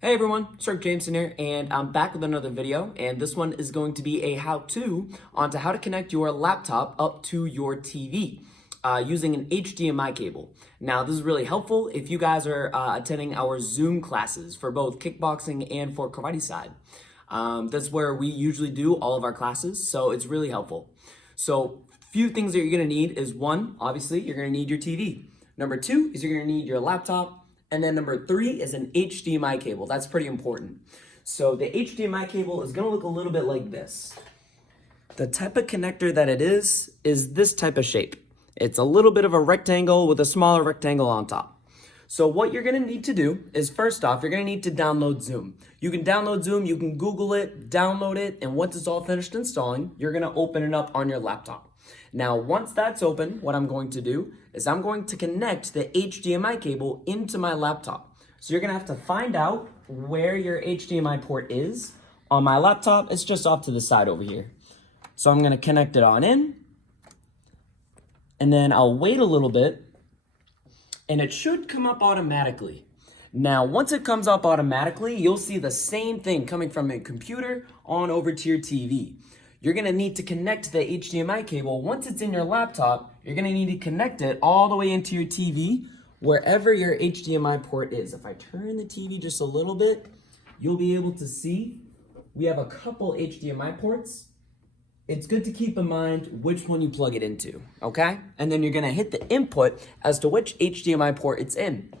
Hey everyone, Sir Jameson here, and I'm back with another video, and this one is going to be a how-to onto how to connect your laptop up to your TV using an HDMI cable. Now, this is really helpful if you guys are attending our Zoom classes for both kickboxing and for karate side. That's where we usually do all of our classes, so it's really helpful. So, few things that you're gonna need is one, obviously, you're gonna need your TV. Number two is you're gonna need your laptop. And then number three is an HDMI cable. That's pretty important. So the HDMI cable is gonna look a little bit like this. The type of connector that it is this type of shape. It's a little bit of a rectangle with a smaller rectangle on top. So what you're gonna need to do is first off, you're gonna need to download Zoom. You can download Zoom, you can Google it, download it, and once it's all finished installing, you're gonna open it up on your laptop. Now, once that's open, what I'm going to do is I'm going to connect the HDMI cable into my laptop. So you're gonna have to find out where your HDMI port is. On my laptop, it's just off to the side over here. So I'm gonna connect it on in, and then I'll wait a little bit, and it should come up automatically. Now, once it comes up automatically, you'll see the same thing coming from a computer on over to your TV. You're gonna need to connect the HDMI cable. Once it's in your laptop, you're gonna need to connect it all the way into your TV, wherever your HDMI port is. If I turn the TV just a little bit, you'll be able to see we have a couple HDMI ports. It's good to keep in mind which one you plug it into, okay? And then you're gonna hit the input as to which HDMI port it's in.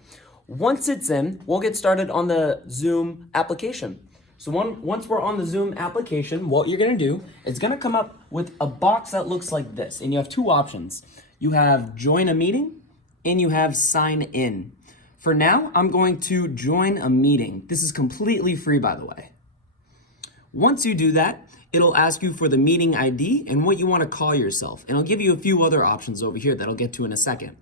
Once it's in, we'll get started on the Zoom application. So once we're on the Zoom application, what you're gonna do is gonna come up with a box that looks like this, and you have two options. You have join a meeting, and you have sign in. For now, I'm going to join a meeting. This is completely free, by the way. Once you do that, it'll ask you for the meeting ID and what you wanna call yourself, and I'll give you a few other options over here that I'll get to in a second.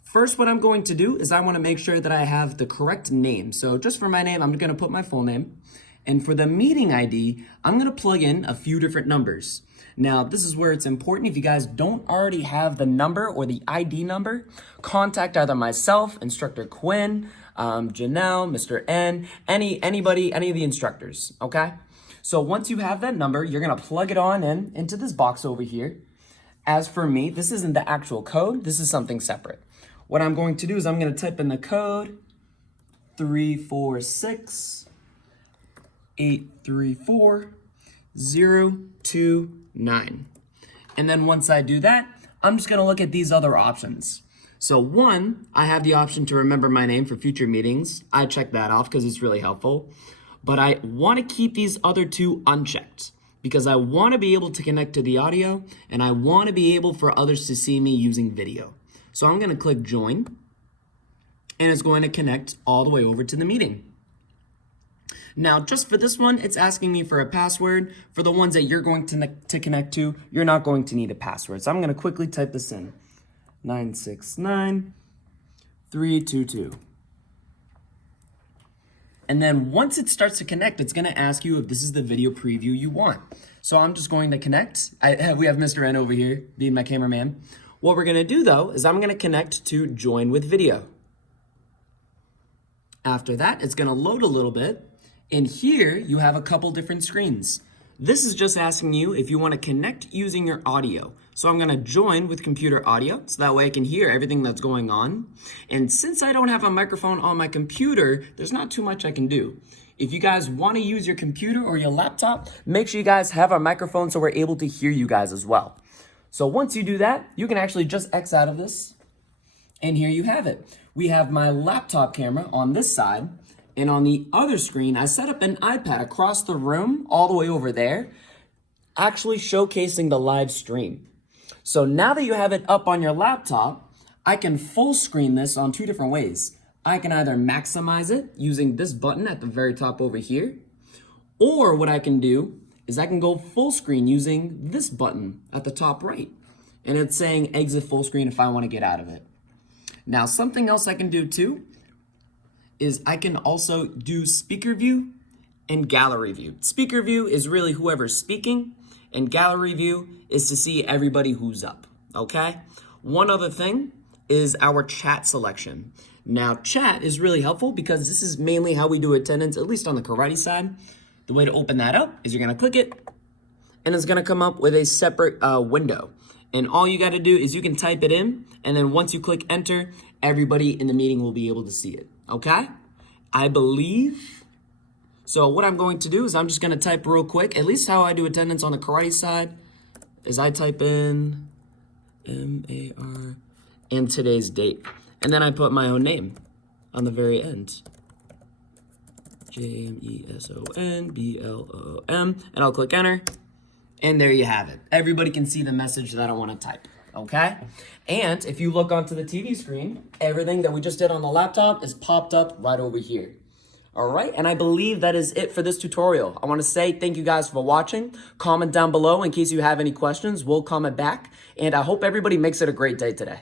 First, what I'm going to do is I wanna make sure that I have the correct name. So just for my name, I'm gonna put my full name. And for the meeting ID, I'm gonna plug in a few different numbers. Now, this is where it's important. If you guys don't already have the number or the ID number, contact either myself, Instructor Quinn, Janelle, Mr. N, anybody, any of the instructors, okay? So once you have that number, you're gonna plug it on into this box over here. As for me, this isn't the actual code, this is something separate. What I'm going to do is I'm gonna type in the code 346-834-029. And then once I do that, I'm just gonna look at these other options. So one, I have the option to remember my name for future meetings. I check that off because it's really helpful. But I wanna keep these other two unchecked because I wanna be able to connect to the audio and I wanna be able for others to see me using video. So I'm gonna click join and it's going to connect all the way over to the meeting. Now, just for this one, it's asking me for a password. For the ones that you're going to connect to, you're not going to need a password. So I'm gonna quickly type this in, 969322. And then once it starts to connect, it's gonna ask you if this is the video preview you want. So I'm just going to connect. We have Mr. N over here, being my cameraman. What we're gonna do though, is I'm gonna connect to join with video. After that, it's gonna load a little bit. And here you have a couple different screens. This is just asking you if you wanna connect using your audio. So I'm gonna join with computer audio, so that way I can hear everything that's going on. And since I don't have a microphone on my computer, there's not too much I can do. If you guys wanna use your computer or your laptop, make sure you guys have a microphone so we're able to hear you guys as well. So once you do that, you can actually just X out of this. And here you have it. We have my laptop camera on this side, and on the other screen, I set up an iPad across the room, all the way over there, actually showcasing the live stream. So now that you have it up on your laptop, I can full screen this on two different ways. I can either maximize it using this button at the very top over here, or what I can do is I can go full screen using this button at the top right. And it's saying exit full screen if I want to get out of it. Now, something else I can do too is I can also do speaker view and gallery view. Speaker view is really whoever's speaking, and gallery view is to see everybody who's up, okay? One other thing is our chat selection. Now, chat is really helpful because this is mainly how we do attendance, at least on the karate side. The way to open that up is you're gonna click it, and it's gonna come up with a separate window. And all you gotta do is you can type it in, and then once you click enter, everybody in the meeting will be able to see it, okay? I believe, so what I'm going to do is I'm just gonna type real quick, at least how I do attendance on the karate side, is I type in M-A-R and today's date. And then I put my own name on the very end. JMESONBLOM, and I'll click enter, and there you have it. Everybody can see the message that I want to type, okay? And if you look onto the TV screen, everything that we just did on the laptop is popped up right over here. All right, and I believe that is it for this tutorial. I want to say thank you guys for watching. Comment down below in case you have any questions. We'll comment back, and I hope everybody makes it a great day today.